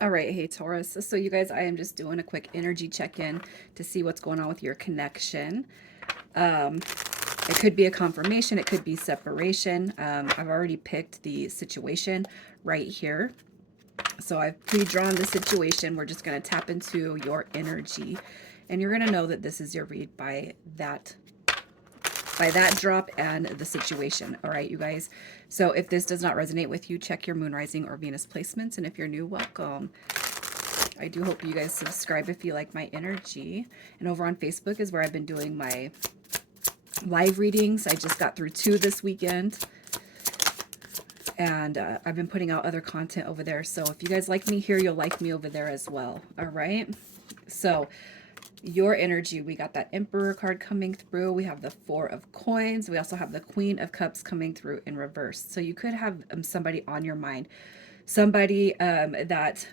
All right, hey Taurus. So you guys, I am just doing a quick energy check-in to see what's going on with your connection. Um, it could be a confirmation, it could be separation. I've already picked the situation right here. So I've pre-drawn the situation. We're just going to tap into your energy, and you're going to know that this is your read by that drop and the situation. All right, you guys. So if this does not resonate with you, check your moon, rising, or Venus placements. And if you're new, welcome. I do hope you guys subscribe if you like my energy. And over on Facebook is where I've been doing my live readings. I just got through 2 this weekend. And I've been putting out other content over there. So if you guys like me here, you'll like me over there as well. All right. So your energy, we got that Emperor card coming through. We have the Four of Coins. We also have the Queen of Cups coming through in reverse. So you could have somebody on your mind, somebody that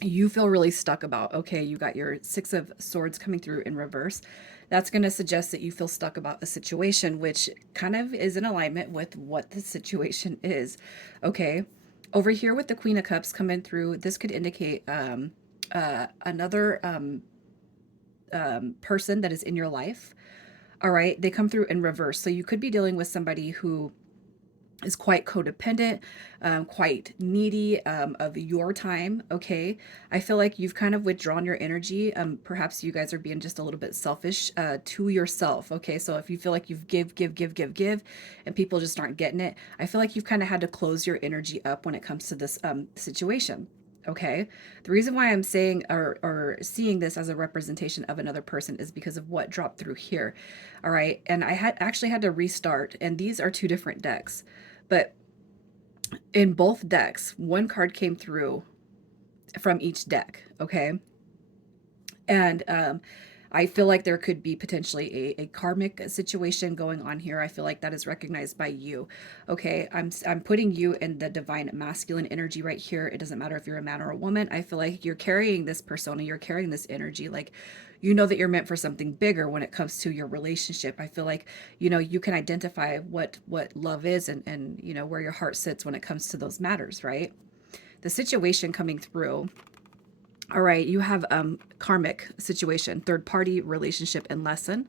you feel really stuck about. Okay, you got your Six of Swords coming through in reverse. That's going to suggest that you feel stuck about a situation, which kind of is in alignment with what the situation is. Okay, over here with the Queen of Cups coming through, this could indicate another person that is in your life. All right, they come through in reverse. So you could be dealing with somebody who is quite codependent, quite needy of your time. Okay, I feel like you've kind of withdrawn your energy. Perhaps you guys are being just a little bit selfish to yourself. Okay, so if you feel like you've give, and people just aren't getting it, I feel like you've kind of had to close your energy up when it comes to this situation. Okay, the reason why I'm saying or seeing this as a representation of another person is because of what dropped through here. All right, and I had actually had to restart, and these are 2 different decks. But in both decks, one card came through from each deck, okay? And I feel like there could be potentially a karmic situation going on here. I feel like that is recognized by you. Okay, I'm putting you in the divine masculine energy right here. It doesn't matter if you're a man or a woman. I feel like you're carrying this persona, you're carrying this energy. Like, you know that you're meant for something bigger when it comes to your relationship. I feel like, you can identify what love is, and where your heart sits when it comes to those matters, right? The situation coming through, all right, you have karmic situation, third party relationship and lesson.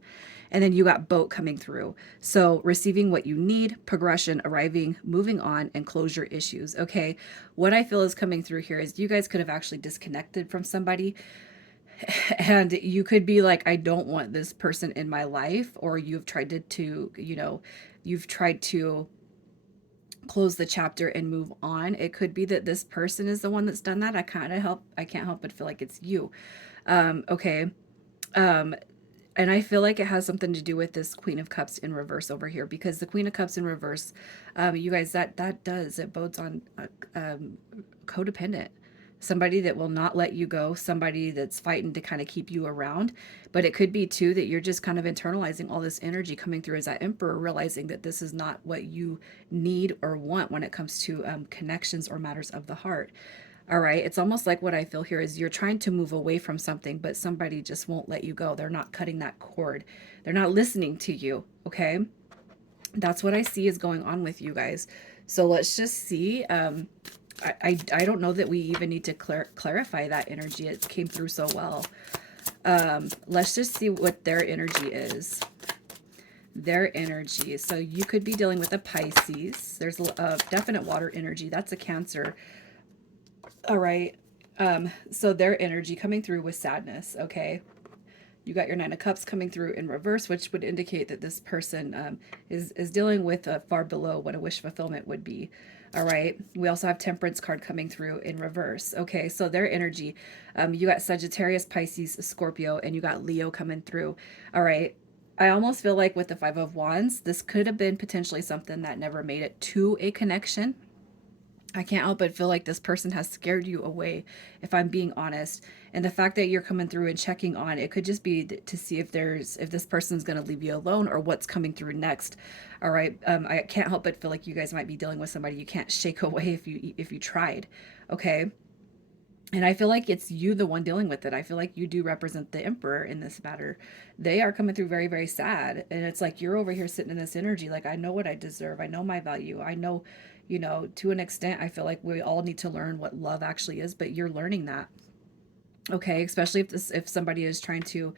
And then you got boat coming through. So receiving what you need, progression, arriving, moving on, and closure issues. Okay. What I feel is coming through here is you guys could have actually disconnected from somebody, and you could be like, I don't want this person in my life, or you've tried you've tried to close the chapter and move on. It could be that this person is the one that's done that. I can't help but feel like it's you. Okay. Um, and I feel like it has something to do with this Queen of Cups in reverse over here, because the Queen of Cups in reverse, you guys, it bodes on codependent, somebody that will not let you go, somebody that's fighting to kind of keep you around. But it could be too that you're just kind of internalizing all this energy coming through as that Emperor, realizing that this is not what you need or want when it comes to connections or matters of the heart. All right. It's almost like what I feel here is you're trying to move away from something, but somebody just won't let you go. They're not cutting that cord. They're not listening to you. Okay. That's what I see is going on with you guys. So let's just see. I don't know that we even need to clarify that energy. It came through so well. Let's just see what their energy is. Their energy. So you could be dealing with a Pisces. There's a definite water energy. That's a Cancer. All right. So their energy coming through with sadness. Okay. You got your Nine of Cups coming through in reverse, which would indicate that this person is dealing with far below what a wish fulfillment would be. All right. We also have Temperance card coming through in reverse. Okay. So their energy, you got Sagittarius, Pisces, Scorpio, and you got Leo coming through. All right. I almost feel like with the Five of Wands, this could have been potentially something that never made it to a connection. I can't help but feel like this person has scared you away, if I'm being honest. And the fact that you're coming through and checking on, it could just be to see if this person's going to leave you alone or what's coming through next. All right. I can't help but feel like you guys might be dealing with somebody you can't shake away if you tried. Okay. And I feel like it's you, the one dealing with it. I feel like you do represent the Emperor in this matter. They are coming through very, very sad. And it's like you're over here sitting in this energy. Like, I know what I deserve. I know my value. I know, You know, to an extent, I feel like we all need to learn what love actually is, but you're learning that. Okay, especially if somebody is trying to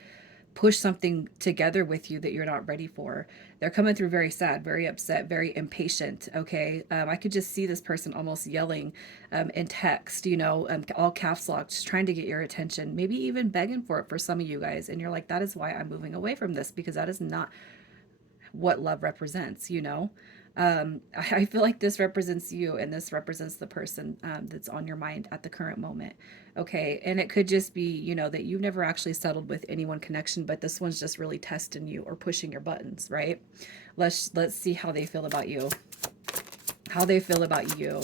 push something together with you that you're not ready for. They're coming through very sad, very upset, very impatient. Okay. I could just see this person almost yelling in text, you know, all caps locked, just trying to get your attention, maybe even begging for it for some of you guys. And you're like, that is why I'm moving away from this, because that is not what love represents, you know? I feel like this represents you and this represents the person that's on your mind at the current moment. Okay. And it could just be, you know, that you've never actually settled with any one connection, but this one's just really testing you or pushing your buttons, right? Let's see how they feel about you. How they feel about you.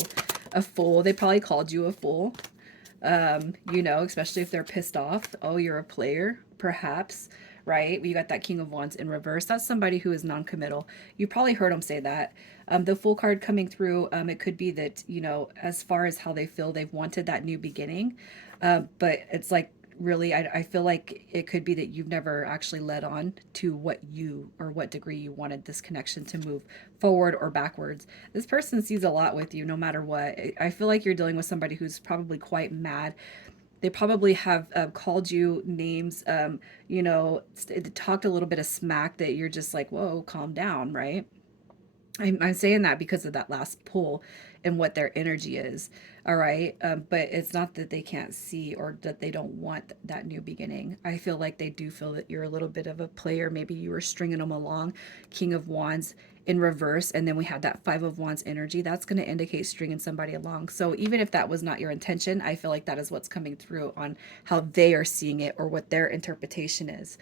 A fool. They probably called you a fool. You know, especially if they're pissed off. Oh, you're a player, perhaps, right? You got that King of Wands in reverse. That's somebody who is non-committal. You probably heard them say that. The Fool card coming through, it could be that, you know, as far as how they feel, they've wanted that new beginning. But it's like, really, I feel like it could be that you've never actually led on to what you or what degree you wanted this connection to move forward or backwards. This person sees a lot with you no matter what. I feel like you're dealing with somebody who's probably quite mad. They probably have called you names, you know, talked a little bit of smack that you're just like, whoa, calm down, right? I'm saying that because of that last pull and what their energy is. All right. But it's not that they can't see or that they don't want that new beginning. I feel like they do feel that you're a little bit of a player. Maybe you were stringing them along. King of Wands in reverse. And then we had that Five of Wands energy. That's going to indicate stringing somebody along. So even if that was not your intention, I feel like that is what's coming through on how they are seeing it or what their interpretation is.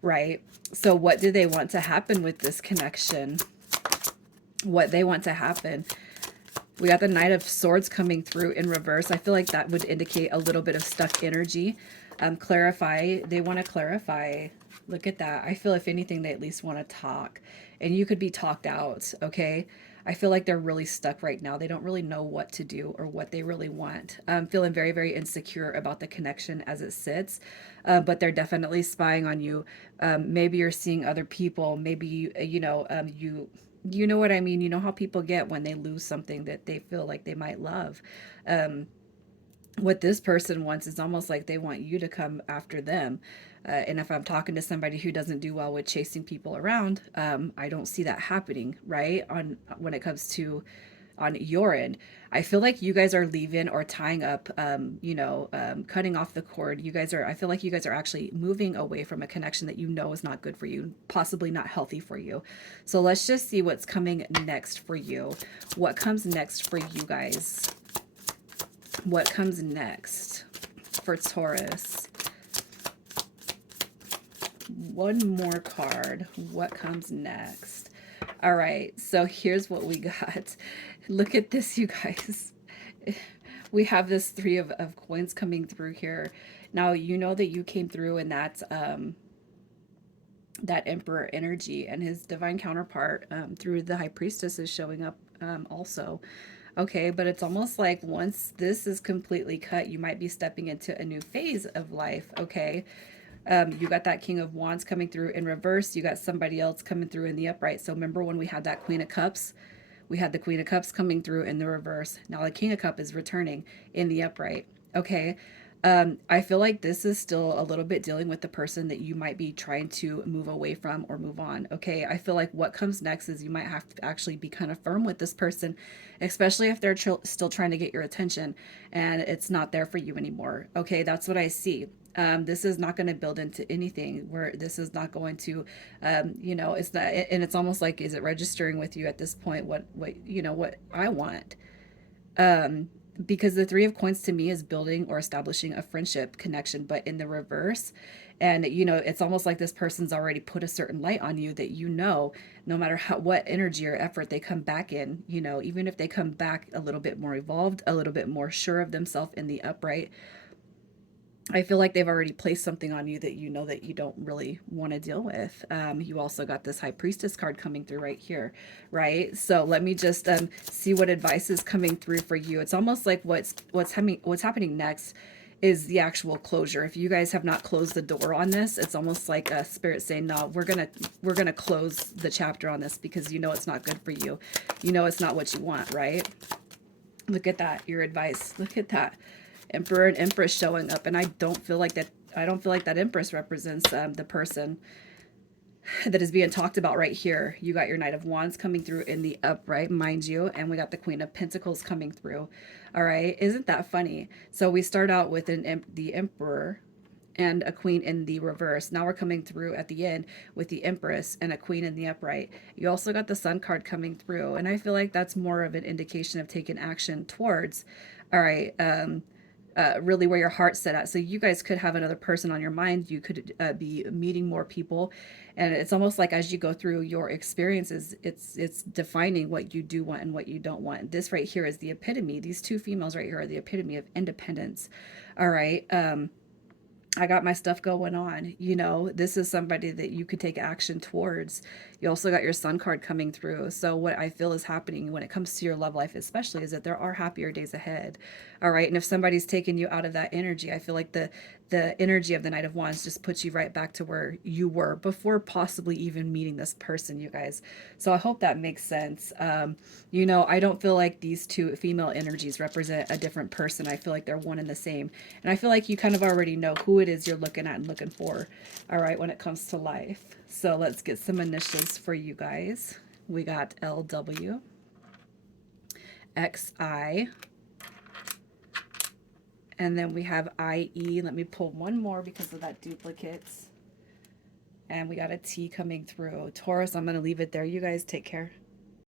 Right. So what do they want to happen with this connection? What they want to happen. We got the Knight of Swords coming through in reverse. I feel like that would indicate a little bit of stuck energy. Clarify. They want to clarify. Look at that. I feel if anything, they at least want to talk. And you could be talked out, okay? I feel like they're really stuck right now. They don't really know what to do or what they really want. Feeling very, very insecure about the connection as it sits. But they're definitely spying on you. Maybe you're seeing other people. Maybe, you know what I mean? You know how people get when they lose something that they feel like they might love. Um, what this person wants is almost like they want you to come after them. And if I'm talking to somebody who doesn't do well with chasing people around, I don't see that happening, right? On when it comes to on your end. I feel like you guys are leaving or tying up, cutting off the cord. I feel like you guys are actually moving away from a connection that you know is not good for you, possibly not healthy for you. So let's just see what's coming next for you. What comes next for you guys? What comes next for Taurus? One more card. What comes next? All right, so here's what we got. Look at this, you guys. We have this Three of Coins coming through here. Now, you know that you came through in that Emperor energy, and his divine counterpart through the High Priestess is showing up also. Okay, but it's almost like once this is completely cut, you might be stepping into a new phase of life, okay? You got that King of Wands coming through in reverse. You got somebody else coming through in the upright. So remember when we had that Queen of Cups? We had the Queen of Cups coming through in the reverse. Now the King of Cups is returning in the upright. Okay. I feel like this is still a little bit dealing with the person that you might be trying to move away from or move on. Okay. I feel like what comes next is you might have to actually be kind of firm with this person, especially if they're still trying to get your attention and it's not there for you anymore. Okay. That's what I see. This is not going to build into anything where this is not going to, it's not, and it's almost like, is it registering with you at this point? What I want? Because the Three of Coins to me is building or establishing a friendship connection, but in the reverse. And, it's almost like this person's already put a certain light on you that, no matter what energy or effort they come back in, even if they come back a little bit more evolved, a little bit more sure of themselves in the upright, I feel like they've already placed something on you that that you don't really want to deal with. You also got this High Priestess card coming through right here, right? So let me just see what advice is coming through for you. It's almost like what's happening next is the actual closure. If you guys have not closed the door on this, it's almost like a spirit saying, no, we're gonna close the chapter on this because you know it's not good for you. You know it's not what you want, right? Look at that, your advice. Look at that. Emperor and Empress showing up, and I don't feel like that Empress represents the person that is being talked about right here. You got your Knight of Wands coming through in the upright, mind you, and we got the Queen of Pentacles coming through. All right, isn't that funny? So we start out with the Emperor and a Queen in the reverse. Now we're coming through at the end with the Empress and a Queen in the upright. You also got the Sun card coming through, and I feel like that's more of an indication of taking action towards, all right, really where your heart's set at. So you guys could have another person on your mind. You could be meeting more people, and it's almost like as you go through your experiences, it's defining what you do want and what you don't want. This right here is the epitome. These two females right here are the epitome of independence. All right. I got my stuff going on. You know, this is somebody that you could take action towards. You also got your Sun card coming through. So what I feel is happening when it comes to your love life, especially, is that there are happier days ahead. All right. And if somebody's taking you out of that energy, I feel like the energy of the Knight of Wands just puts you right back to where you were before possibly even meeting this person, you guys. So I hope that makes sense. You know, I don't feel like these two female energies represent a different person. I feel like they're one and the same. And I feel like you kind of already know who it is you're looking at and looking for, all right, when it comes to life. So let's get some initials for you guys. We got LW, XI, and then we have IE. Let me pull one more because of that duplicates. And we got a T coming through. Taurus, I'm going to leave it there. You guys take care.